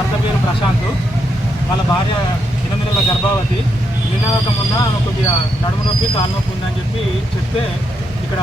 భర్త పేరు ప్రశాంత్ వాళ్ళ భార్య ఎనిమిది గర్భావతి. గర్భవతి నిన్నగాక మొన్న ఆమె కొద్దిగా నడుము నొప్పి కాలు నొప్పి ఉందని చెప్పి చెప్తే ఇక్కడ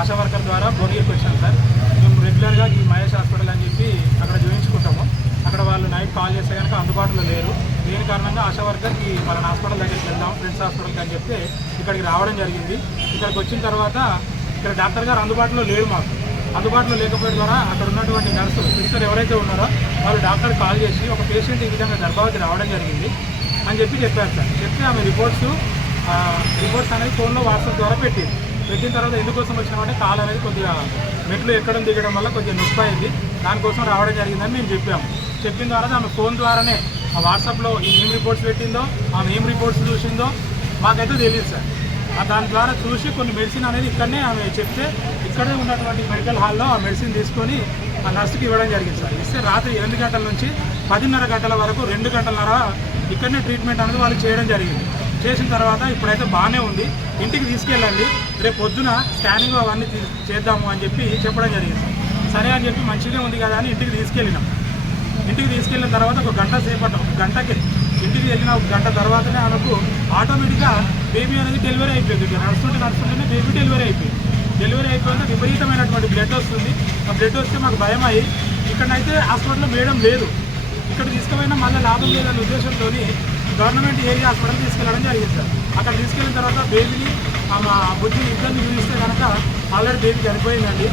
ఆశా వర్కర్ ద్వారా భువనగిరికి వచ్చాను సార్. మేము రెగ్యులర్గా ఈ మహేష్ హాస్పిటల్ అని చెప్పి అక్కడ చూపించుకుంటాము. అక్కడ వాళ్ళు నైట్ కాల్ చేస్తే కనుక అందుబాటులో లేరు. దీని కారణంగా ఆశా వర్కర్కి వాళ్ళ హాస్పిటల్ దగ్గరికి వెళ్దాం ఫ్రెండ్స్ హాస్పిటల్కి అని చెప్తే ఇక్కడికి రావడం జరిగింది. ఇక్కడికి వచ్చిన తర్వాత ఇక్కడ డాక్టర్ గారు అందుబాటులో లేరు మాకు. అందుబాటులో లేకపోవడం ద్వారా అక్కడ ఉన్నటువంటి నర్సు సిస్టర్ ఎవరైతే ఉన్నారో వాళ్ళు డాక్టర్ కాల్ చేసి ఒక పేషెంట్ ఈ విధంగా గర్భవతి రావడం జరిగింది అని చెప్పి చెప్పారు సార్. చెప్తే ఆమె రిపోర్ట్స్ రిపోర్ట్స్ అనేది ఫోన్లో వాట్సాప్ ద్వారా పెట్టింది. పెట్టిన తర్వాత ఎందుకోసం వచ్చినామంటే కాల్ అనేది కొద్దిగా మెట్లు ఎక్కడం దిగడం వల్ల కొద్దిగా నొప్పి అయింది. దానికోసం రావడం జరిగిందని మేము చెప్పాము. చెప్పిన తర్వాత ఆమె ఫోన్ ద్వారానే ఆ వాట్సాప్లో ఏం రిపోర్ట్స్ పెట్టిందో ఆమె ఏం రిపోర్ట్స్ చూసిందో మాకైతే తెలియదు సార్. దాని ద్వారా చూసి కొన్ని మెడిసిన్ అనేది ఇక్కడనే ఆమె చెప్తే ఇక్కడే ఉన్నటువంటి మెడికల్ హాల్లో ఆ మెడిసిన్ తీసుకొని ఆ నర్సుకి ఇవ్వడం జరిగింది సార్. ఇస్తే రాత్రి ఎనిమిది గంటల నుంచి పదిన్నర గంటల వరకు రెండు గంటలన్నర ఇక్కడనే ట్రీట్మెంట్ అనేది వాళ్ళు చేయడం జరిగింది. చేసిన తర్వాత ఇప్పుడైతే బాగానే ఉంది. ఇంటికి తీసుకెళ్ళండి. రేపు పొద్దున స్కానింగ్ అవన్నీ చేద్దాము అని చెప్పి చెప్పడం జరిగింది సరే. అని చెప్పి మంచిగా ఉంది కదా అని ఇంటికి తీసుకెళ్ళినాం. ఇంటికి తీసుకెళ్ళిన తర్వాత ఒక గంట సేపటి ఒక గంటకి ఇంటికి వెళ్ళిన ఒక గంట తర్వాతనే ఆమెకు ఆటోమేటిక్గా బేబీ అనేది డెలివరీ అయిపోయింది. ఇక నడుస్తుంటే నడుస్తుంటేనే బేబీ డెలివరీ అయిపోయింది. డెలివరీ అయిపోయిన విపరీతమైనటువంటి బ్లడ్ వస్తుంది ఆ బ్లడ్ వస్తే మాకు భయం అయ్యి ఇక్కడనైతే హాస్పిటల్లో వేయడం లేదు. ఇక్కడ తీసుకుపోయినా మళ్ళీ లాభం లేదనే ఉద్దేశంతో గవర్నమెంట్ ఏరియా హాస్పిటల్ తీసుకెళ్ళడం జరిగింది సార్. అక్కడ తీసుకెళ్ళిన తర్వాత బేబీని మా బుద్ధి ఇద్దరిని చూపిస్తే కనుక ఆల్రెడీ బేబీ చనిపోయిందండి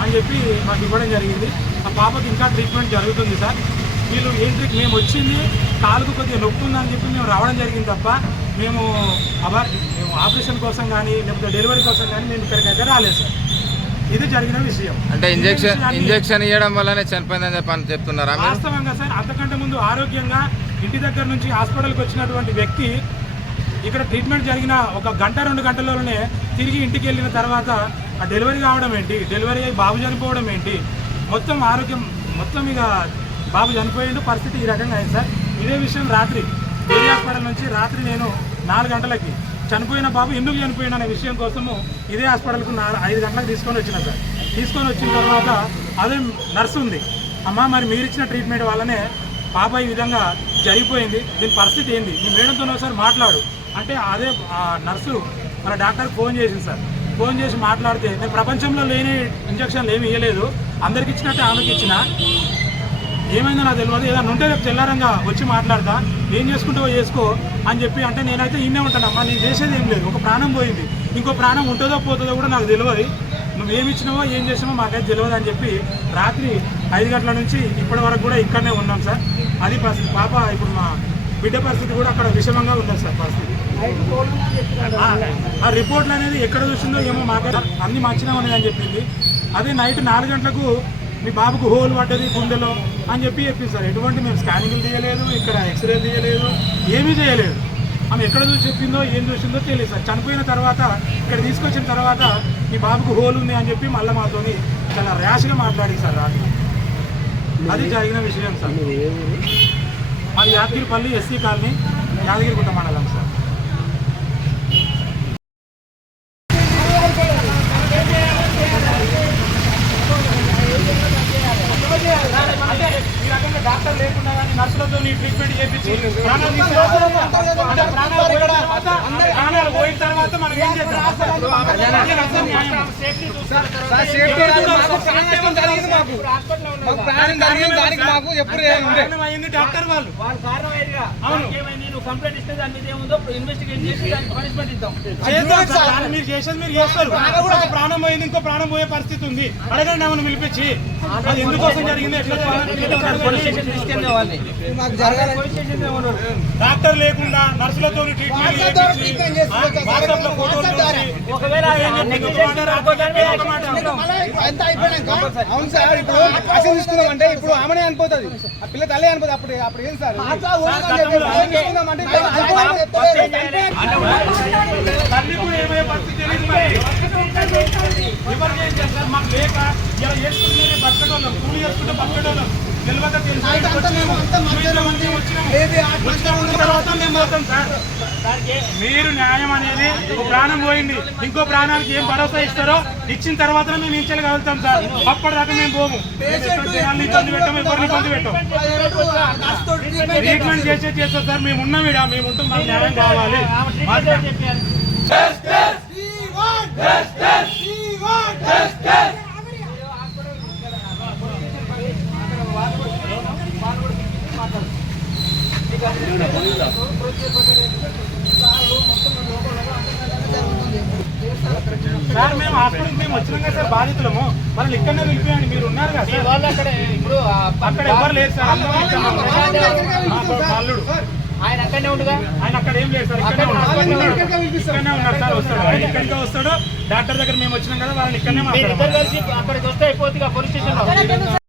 అని చెప్పి మాకు ఇవ్వడం జరిగింది. ఆ పాపకి ఇంకా ట్రీట్మెంట్ జరుగుతుంది సార్. వీళ్ళు ఏంటి మేము వచ్చింది కాలుకు కొద్దిగా నొప్పి ఉందని చెప్పి మేము రావడం జరిగింది తప్ప మేము అబా మేము ఆపరేషన్ కోసం కానీ లేకపోతే డెలివరీ కోసం కానీ మేము ఇక్కడికైతే రాలేదు సార్. ఇది జరిగిన విషయం. అంటే ఇంజెక్షన్ ఇంజెక్షన్ ఇవ్వడం వల్లనే చనిపోయిందని చెప్పని చెప్తున్నారా వాస్తవంగా సార్ అంతకంటే ముందు ఆరోగ్యంగా ఇంటి దగ్గర నుంచి హాస్పిటల్కి వచ్చినటువంటి వ్యక్తి ఇక్కడ ట్రీట్మెంట్ జరిగిన ఒక గంట రెండు గంటలలోనే తిరిగి ఇంటికి వెళ్ళిన తర్వాత ఆ డెలివరీ కావడం ఏంటి? డెలివరీ అయ్యి బాబు చనిపోవడం ఏంటి? మొత్తం ఆరోగ్యం మొత్తం ఇక బాబు చనిపోయిండు పరిస్థితి ఈ రకంగా అయింది సార్. ఇదే విషయం రాత్రి ఏరియా హాస్పిటల్ నుంచి రాత్రి నేను నాలుగు గంటలకి చనిపోయిన బాబు ఎందుకు చనిపోయిన అనే విషయం కోసము ఇదే హాస్పిటల్కు నా ఐదు గంటలకు తీసుకొని వచ్చిన సార్. తీసుకొని వచ్చిన తర్వాత అదే నర్సు ఉంది. అమ్మ మరి మీరు ఇచ్చిన ట్రీట్మెంట్ వల్లనే పాప ఈ విధంగా జరిగిపోయింది. దీని పరిస్థితి ఏంది? మీ మేడంతో ఒకసారి మాట్లాడు. అంటే అదే నర్సు మన డాక్టర్ ఫోన్ చేసింది సార్. ఫోన్ చేసి మాట్లాడితే నేను ప్రపంచంలో లేని ఇంజక్షన్లు ఏమి ఇవ్వలేదు అందరికి ఇచ్చినట్టే ఆమెకి ఇచ్చిన. ఏమైందో నాకు తెలియదు ఏదైనా ఉంటే రేపు తెల్లారంగా వచ్చి మాట్లాడతా. ఏం చేసుకుంటావో చేసుకో అని చెప్పి అంటే నేనైతే ఇన్నే ఉంటానమ్మా నేను చేసేది ఏం లేదు. ఒక ప్రాణం పోయింది. ఇంకో ప్రాణం ఉంటుందో పోతుందో కూడా నాకు తెలియదు నువ్వు ఏమి ఇచ్చినావో ఏం చేసినావో మాకైతే తెలియదు అని చెప్పి రాత్రి ఐదు గంటల నుంచి ఇప్పటి వరకు కూడా ఇక్కడనే ఉన్నాం సార్. అది పరిస్థితి. పాప ఇప్పుడు మా బిడ్డ పరిస్థితి కూడా అక్కడ విషమంగా ఉన్నది సార్ పరిస్థితి. ఆ- రిపోర్ట్లు అనేది ఎక్కడ చూసిందో ఏమో మాకైతే అన్ని మంచిగా ఉన్నాయని అని చెప్పింది. అదే నైట్ నాలుగు గంటలకు మీ బాబుకు హోల్ పడ్డది గుండెలో అని చెప్పి చెప్పింది సార్. ఎటువంటి మేము స్కానింగ్లు తీయలేదు ఇక్కడ ఎక్స్రే తీయలేదు ఏమీ చేయలేదు. ఆమె ఎక్కడ చూసి చెప్పిందో ఏం చూసిందో తెలియదు సార్. చనిపోయిన తర్వాత ఇక్కడ తీసుకొచ్చిన తర్వాత మీ బాబుకు హోల్ ఉంది అని చెప్పి మళ్ళీ మాతోని చాలా ర్యాష్గా మాట్లాడింది సార్ రాత్రి. అది జరిగిన విషయం సార్. అది యాదగిరిపల్లి ఎస్సీ కాలనీ యాదగిరిగుట్ట మండలం సార్ అంటే ఈ రకంగా డాక్టర్ లేకుండా కానీ నర్సులతో నీ ట్రీట్మెంట్ చేపించి ప్రాణాలు తీసే అంటే ప్రాణాలు పోయిన తర్వాత మాకు డాక్టర్ వాళ్ళు. ఇస్తే ఏముందో మీరు చేస్తారు. ప్రాణం ప్రాణం పరిస్థితి ఉంది. డాక్టర్ లేకుండా నర్సులతో ట్రీట్మెంట్ ఫోటోలు ఒకవేళ. ఎంత అయిపోయాక అవును సార్. ఇప్పుడు తీసుకుందాం అంటే ఇప్పుడు ఆమెనే అనిపోతుంది. ఆ పిల్ల తల్లి అనిపోతుంది అప్పుడు అప్పుడు ఏం సార్? తీసుకుందామంటే తెలియదు మరి. ఎవరు? మాకు లేక ఇలా బతకడోళ్ళం కూలి బతకడోళ్ళం తెలియక న్యాయం అనేది ఒక ప్రాణం పోయింది. ఇంకో ప్రాణానికి ఏం భరోసా ఇస్తారో ఇచ్చిన తర్వాత మేము ఇంచగలుగుతాం సార్. అప్పటిదాకా మేము పోము. జనాల్ని ఇబ్బంది పెట్టాం ఎవరిని ఇబ్బంది పెట్టాం ట్రీట్మెంట్ చేసే చేస్తాం సార్ మేము ఉన్నాం ఇక్కడ మేము ఉంటాం మాకు న్యాయం కావాలి. సార్ మేము హాస్పిటల్కి మేము వచ్చినాం కదా సార్ బాధితులము. మనల్ని ఇక్కడనే నిలిపియండి మీరు ఉన్నారు కదా సార్. వాళ్ళు అక్కడ ఇప్పుడు అక్కడ ఎవరు లేరు సార్ అందరం ఇక్కడ ఆయన అక్కడనే ఉండగా? ఆయన అక్కడ ఏం లేదు సార్ ఇక్కడనే ఉన్నాడు. సార్ వస్తాడు. ఆయన ఇక్కడికే వస్తాడు డాక్టర్ దగ్గర మేము వచ్చినాం కదా వాళ్ళని ఇక్కడనే కలిసి అక్కడికి వస్తే అయిపోతుంది పోలీస్ స్టేషన్లో